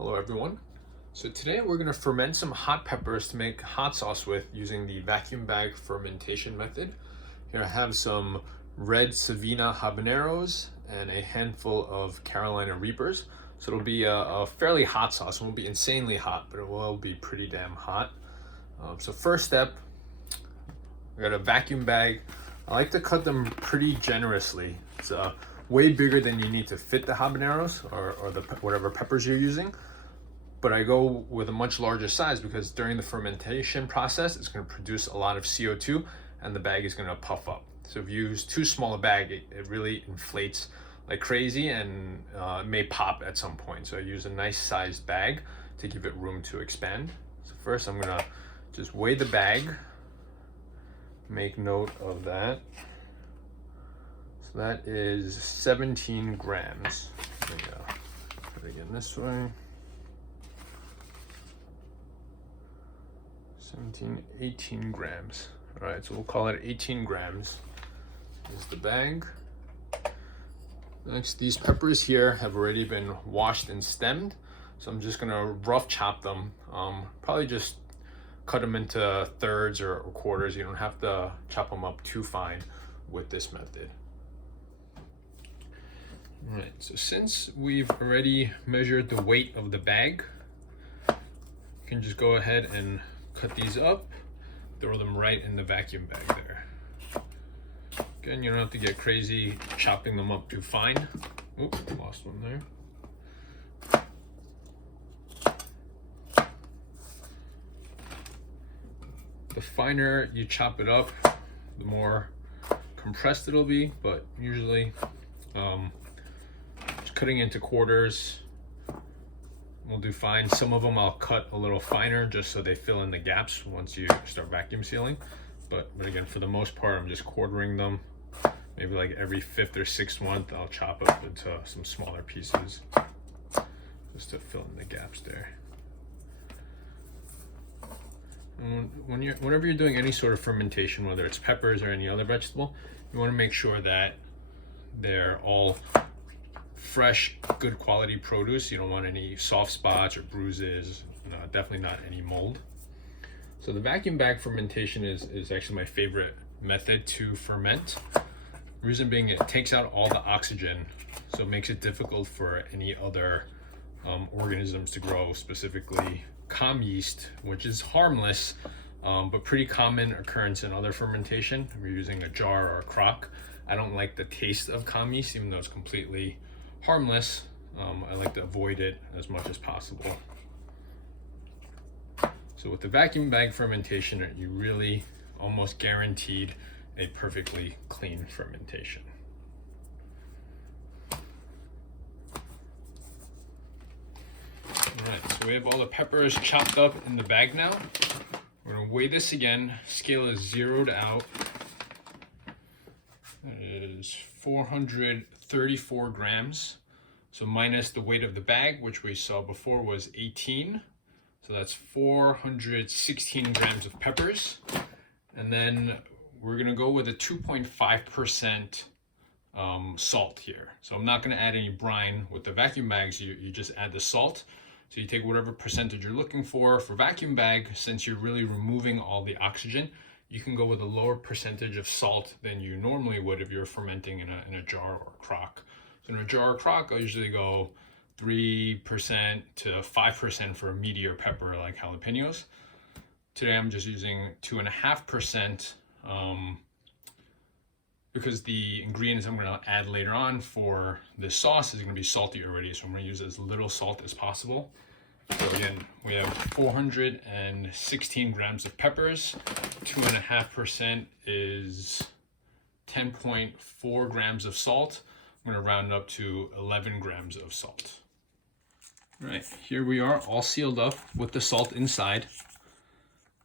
Hello everyone. So today we're going to ferment some hot peppers to make hot sauce with using the vacuum bag fermentation method. Here I have some red Savina habaneros and a handful of Carolina Reapers. So it'll be a fairly hot sauce. It won't be insanely hot, but it will be pretty damn hot. So first step, I got a vacuum bag. I like to cut them pretty generously. It's way bigger than you need to fit the habaneros or whatever peppers you're using. But I go with a much larger size because during the fermentation process, it's going to produce a lot of CO2 and the bag is going to puff up. So if you use too small a bag, it really inflates like crazy and it may pop at some point. So I use a nice sized bag to give it room to expand. So first I'm going to just weigh the bag, make note of that. So that is 17 grams. There we go. Put it again this way. 18 grams. All right, so we'll call it 18 grams is the bag. Next, these peppers here have already been washed and stemmed. So I'm just gonna rough chop them. Probably just cut them into thirds or quarters. You don't have to chop them up too fine with this method. All right, so since we've already measured the weight of the bag, you can just go ahead and cut these up, throw them right in the vacuum bag there. Again, you don't have to get crazy chopping them up too fine. Oops, lost one there. The finer you chop it up, the more compressed it'll be, but usually just cutting into quarters will do fine. Some of them I'll cut a little finer just so they fill in the gaps once you start vacuum sealing. But again, for the most part, I'm just quartering them. Maybe like every 5th or 6th month, I'll chop up into some smaller pieces just to fill in the gaps there. And whenever you're doing any sort of fermentation, whether it's peppers or any other vegetable, you want to make sure that they're all fresh, good quality produce. You don't want any soft spots or bruises, definitely not any mold. So the vacuum bag fermentation is actually my favorite method to ferment. Reason being, it takes out all the oxygen, so it makes it difficult for any other organisms to grow, specifically comm yeast, which is harmless, but pretty common occurrence in other fermentation. If you're using a jar or a crock, I don't like the taste of comm yeast, even though it's completely harmless. I like to avoid it as much as possible. So with the vacuum bag fermentation, you really almost guaranteed a perfectly clean fermentation. All right, so we have all the peppers chopped up in the bag now. We're gonna weigh this again. Scale is zeroed out. That is 434 grams. So minus the weight of the bag, which we saw before was 18. So that's 416 grams of peppers. And then we're gonna go with a 2.5% salt here. So I'm not gonna add any brine with the vacuum bags, you just add the salt. So you take whatever percentage you're looking for. For vacuum bag, since you're really removing all the oxygen, you can go with a lower percentage of salt than you normally would if you're fermenting in a jar or a crock. So in a jar or crock, I'll usually go 3% to 5% for a meatier pepper like jalapenos. Today I'm just using 2.5% because the ingredients I'm going to add later on for this sauce is going to be salty already, so I'm going to use as little salt as possible. So again, we have 416 grams of peppers. 2.5% is 10.4 grams of salt. I'm going to round up to 11 grams of salt. All right, here we are all sealed up with the salt inside.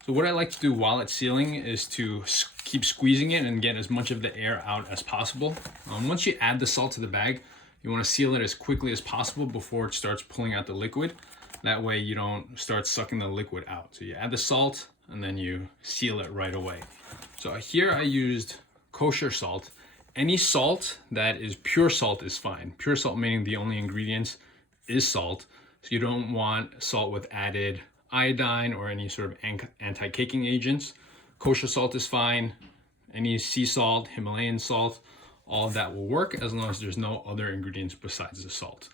So what I like to do while it's sealing is to keep squeezing it and get as much of the air out as possible. Once you add the salt to the bag, you want to seal it as quickly as possible before it starts pulling out the liquid. That way you don't start sucking the liquid out. So you add the salt and then you seal it right away. So here I used kosher salt. Any salt that is pure salt is fine. Pure salt meaning the only ingredients is salt. So you don't want salt with added iodine or any sort of anti-caking agents. Kosher salt is fine. Any sea salt, Himalayan salt, all of that will work as long as there's no other ingredients besides the salt.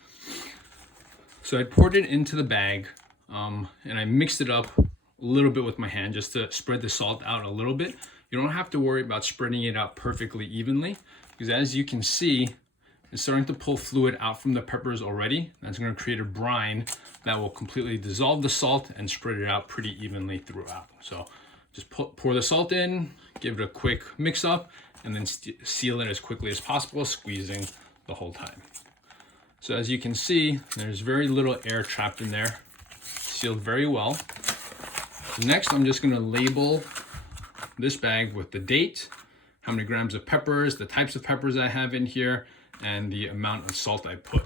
So I poured it into the bag and I mixed it up a little bit with my hand just to spread the salt out a little bit. You don't have to worry about spreading it out perfectly evenly because as you can see, it's starting to pull fluid out from the peppers already. That's going to create a brine that will completely dissolve the salt and spread it out pretty evenly throughout. So just pour the salt in, give it a quick mix up, and then seal it as quickly as possible, squeezing the whole time. So as you can see, there's very little air trapped in there, sealed very well. Next, I'm just gonna label this bag with the date, how many grams of peppers, the types of peppers I have in here, and the amount of salt I put.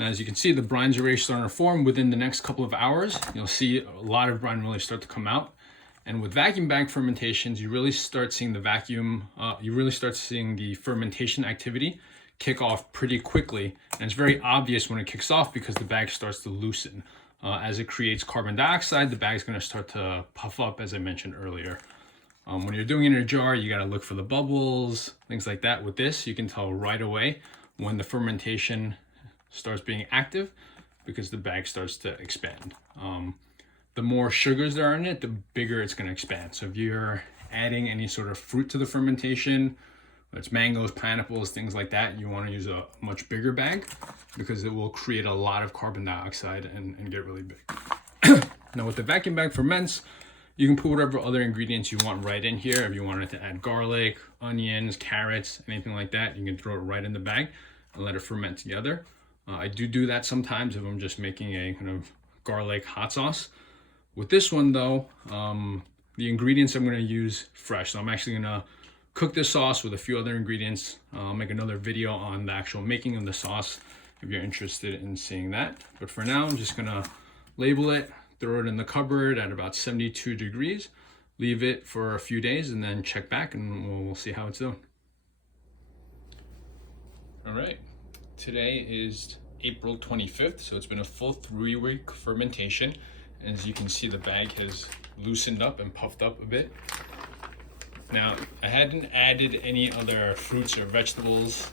Now, as you can see, the brine's already starting to form. Within the next couple of hours, you'll see a lot of brine really start to come out. And with vacuum bag fermentations, you really start seeing the fermentation activity kick off pretty quickly. And it's very obvious when it kicks off because the bag starts to loosen. As it creates carbon dioxide, the bag's gonna start to puff up, as I mentioned earlier. When you're doing it in a jar, you gotta look for the bubbles, things like that. With this, you can tell right away when the fermentation starts being active because the bag starts to expand. The more sugars there are in it, the bigger it's gonna expand. So if you're adding any sort of fruit to the fermentation, whether it's mangoes, pineapples, things like that, you wanna use a much bigger bag because it will create a lot of carbon dioxide and get really big. Now with the vacuum bag ferments, you can put whatever other ingredients you want right in here. If you wanted to add garlic, onions, carrots, anything like that, you can throw it right in the bag and let it ferment together. I do that sometimes if I'm just making a kind of garlic hot sauce. With this one though, the ingredients I'm gonna use fresh. So I'm actually gonna cook this sauce with a few other ingredients. I'll make another video on the actual making of the sauce if you're interested in seeing that. But for now, I'm just gonna label it, throw it in the cupboard at about 72 degrees, leave it for a few days and then check back and we'll see how it's doing. All right, today is April 25th, so it's been a full 3-week fermentation. As you can see, the bag has loosened up and puffed up a bit. Now, I hadn't added any other fruits or vegetables,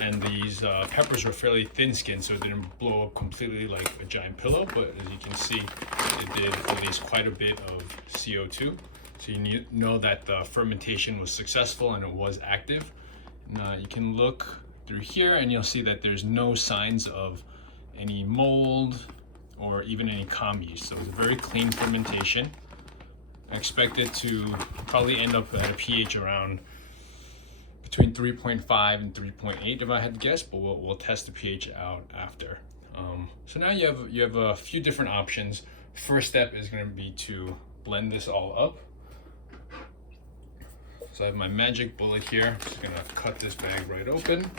and these peppers were fairly thin-skinned, so it didn't blow up completely like a giant pillow, but as you can see, it did release quite a bit of CO2. So you know that the fermentation was successful and it was active. And, you can look through here and you'll see that there's no signs of any mold or even any comm yeast. So it's a very clean fermentation. I expect it to probably end up at a pH around between 3.5 and 3.8 if I had to guess, but we'll test the pH out after. So now you have a few different options. First step is going to be to blend this all up. So I have my magic bullet here. I'm just going to cut this bag right open.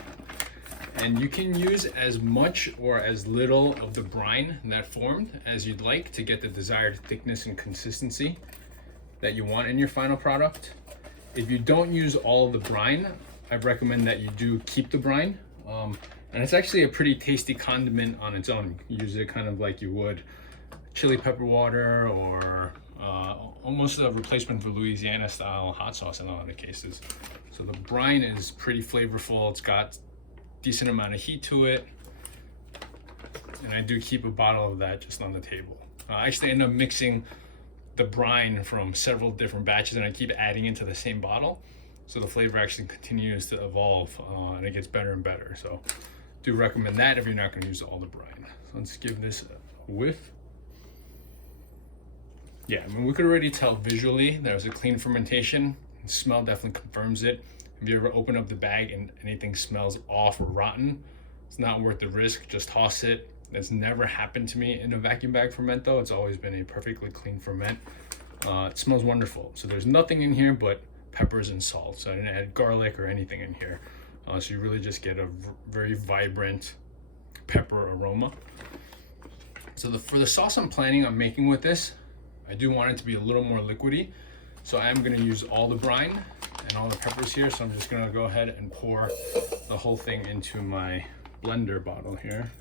And you can use as much or as little of the brine that formed as you'd like to get the desired thickness and consistency that you want in your final product. If you don't use all of the brine, I recommend that you do keep the brine. And it's actually a pretty tasty condiment on its own. You can use it kind of like you would chili pepper water or almost a replacement for Louisiana style hot sauce in a lot of cases. So the brine is pretty flavorful. It's got decent amount of heat to it. And I do keep a bottle of that just on the table. I actually end up mixing the brine from several different batches and I keep adding into the same bottle. So the flavor actually continues to evolve and it gets better and better. So do recommend that if you're not gonna use all the brine. So let's give this a whiff. Yeah, I mean, we could already tell visually there was a clean fermentation. The smell definitely confirms it. If you ever open up the bag and anything smells off or rotten, it's not worth the risk, just toss it. That's never happened to me in a vacuum bag ferment though. It's always been a perfectly clean ferment. It smells wonderful. So there's nothing in here but peppers and salt. So I didn't add garlic or anything in here. So you really just get a very vibrant pepper aroma. So for the sauce I'm planning on making with this, I do want it to be a little more liquidy. So I am gonna use all the brine and all the peppers here. So I'm just gonna go ahead and pour the whole thing into my blender bottle here.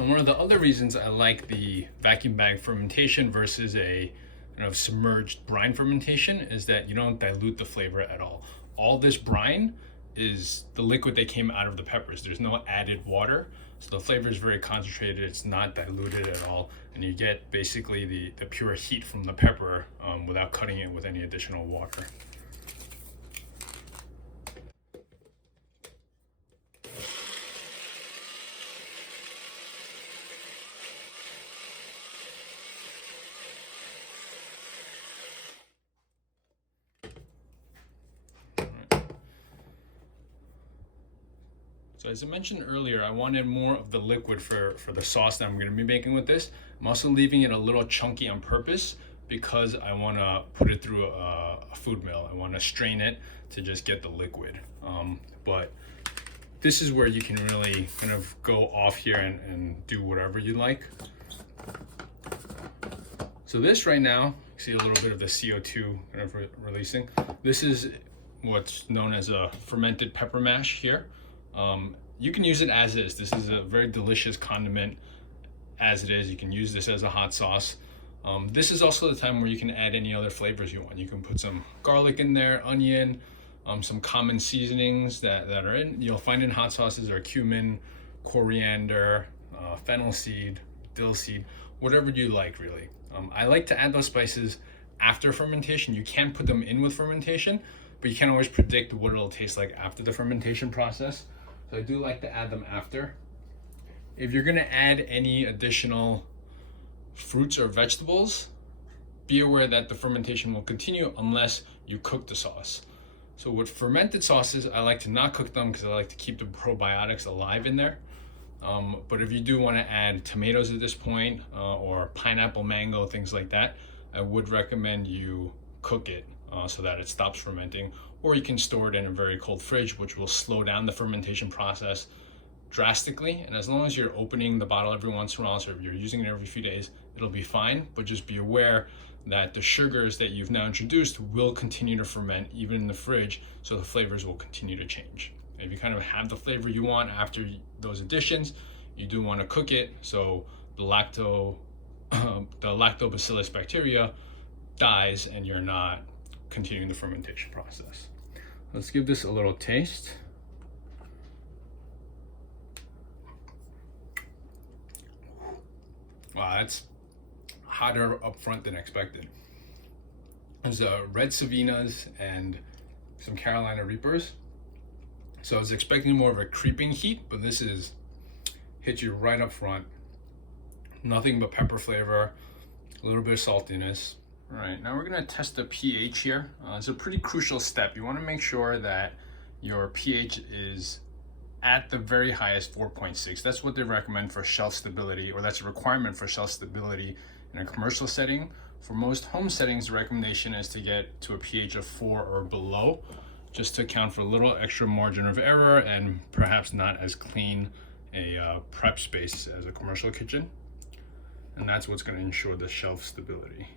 And one of the other reasons I like the vacuum bag fermentation versus a submerged brine fermentation is that you don't dilute the flavor at all. All this brine is the liquid that came out of the peppers. There's no added water, so the flavor is very concentrated. It's not diluted at all, and you get basically the pure heat from the pepper without cutting it with any additional water. So as I mentioned earlier, I wanted more of the liquid for the sauce that I'm going to be making with this. I'm also leaving it a little chunky on purpose because I want to put it through a food mill. I want to strain it to just get the liquid. But this is where you can really kind of go off here and do whatever you like. So this right now, you see a little bit of the CO2 kind of releasing. This is what's known as a fermented pepper mash here. You can use it as is. This is a very delicious condiment as it is. You can use this as a hot sauce. This is also the time where you can add any other flavors you want. You can put some garlic in there, onion, some common seasonings that are in. You'll find in hot sauces are cumin, coriander, fennel seed, dill seed, whatever you like really. I like to add those spices after fermentation. You can put them in with fermentation, but you can't always predict what it'll taste like after the fermentation process. So I do like to add them after. If you're gonna add any additional fruits or vegetables, be aware that the fermentation will continue unless you cook the sauce. So with fermented sauces, I like to not cook them because I like to keep the probiotics alive in there. But if you do want to add tomatoes at this point, or pineapple, mango, things like that, I would recommend you cook it so that it stops fermenting, or you can store it in a very cold fridge, which will slow down the fermentation process drastically. And as long as you're opening the bottle every once in a while, so if you're using it every few days, it'll be fine. But just be aware that the sugars that you've now introduced will continue to ferment even in the fridge, so the flavors will continue to change. If you kind of have the flavor you want after those additions, you do want to cook it so the lactobacillus bacteria dies and you're not continuing the fermentation process. Let's give this a little taste. Wow, that's hotter up front than expected. There's red Savinas and some Carolina Reapers. So I was expecting more of a creeping heat, but this is hits you right up front. Nothing but pepper flavor, a little bit of saltiness. All right, now we're gonna test the pH here. It's a pretty crucial step. You wanna make sure that your pH is at the very highest 4.6. That's what they recommend for shelf stability, or that's a requirement for shelf stability in a commercial setting. For most home settings, the recommendation is to get to a pH of 4 or below, just to account for a little extra margin of error and perhaps not as clean a prep space as a commercial kitchen. And that's what's gonna ensure the shelf stability.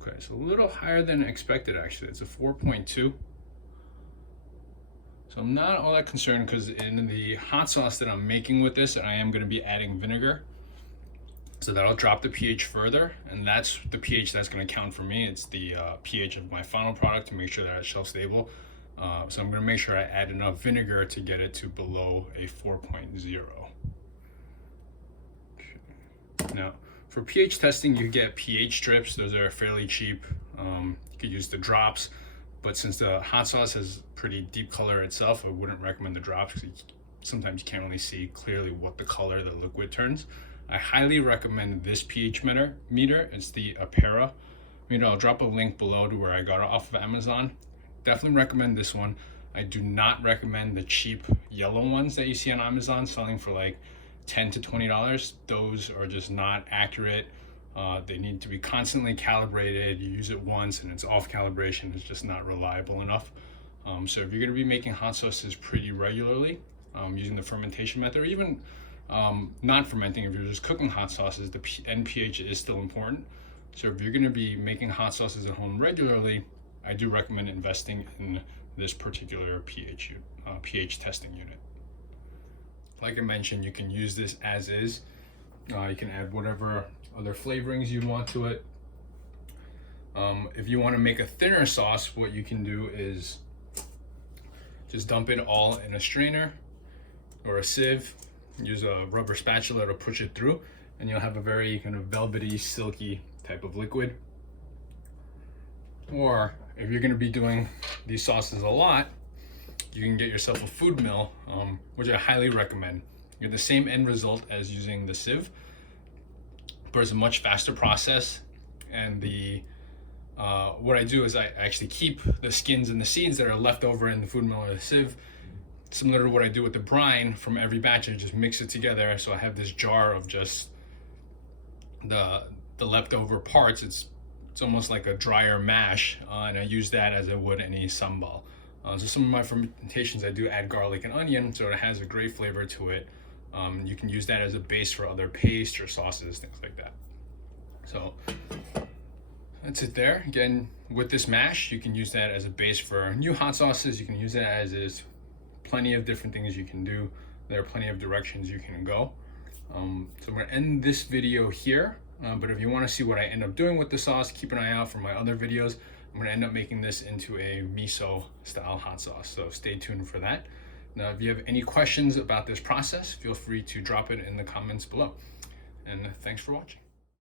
Okay, so a little higher than expected actually. It's a 4.2. So I'm not all that concerned because in the hot sauce that I'm making with this, I am going to be adding vinegar. So that'll drop the pH further, and that's the pH that's going to count for me. It's the pH of my final product to make sure that it's shelf stable. So I'm going to make sure I add enough vinegar to get it to below a 4.0. Okay. Now, for pH testing, you get pH strips. Those are fairly cheap. You could use the drops, but since the hot sauce has pretty deep color itself, I wouldn't recommend the drops because sometimes you can't really see clearly what the color the liquid turns. I highly recommend this pH meter. It's the Apera meter. I'll drop a link below to where I got it off of Amazon. Definitely recommend this one. I do not recommend the cheap yellow ones that you see on Amazon selling for like $10 to $20. Those are just not accurate. They need to be constantly calibrated. You use it once and it's off calibration. It's just not reliable enough. So if you're going to be making hot sauces pretty regularly, using the fermentation method, or even not fermenting, if you're just cooking hot sauces, the pH is still important. So if you're going to be making hot sauces at home regularly, I do recommend investing in this particular pH testing unit. Like I mentioned, you can use this as is. You can add whatever other flavorings you want to it. If you want to make a thinner sauce, what you can do is just dump it all in a strainer or a sieve. Use a rubber spatula to push it through, and you'll have a very kind of velvety, silky type of liquid. Or if you're going to be doing these sauces a lot, you can get yourself a food mill, which I highly recommend. You get the same end result as using the sieve, but it's a much faster process. And what I do is I actually keep the skins and the seeds that are left over in the food mill or the sieve. Similar to what I do with the brine from every batch, I just mix it together. So I have this jar of just the leftover parts. It's almost like a drier mash, and I use that as I would any sambal. So some of my fermentations, I do add garlic and onion, so it has a great flavor to it. You can use that as a base for other paste or sauces, things like that. So that's it there. Again, with this mash, you can use that as a base for new hot sauces. You can use that as is. Plenty of different things you can do. There are plenty of directions you can go. So I'm gonna end this video here, but if you wanna see what I end up doing with the sauce, keep an eye out for my other videos. I'm gonna end up making this into a miso style hot sauce, so stay tuned for that. Now, if you have any questions about this process, feel free to drop it in the comments below. And thanks for watching.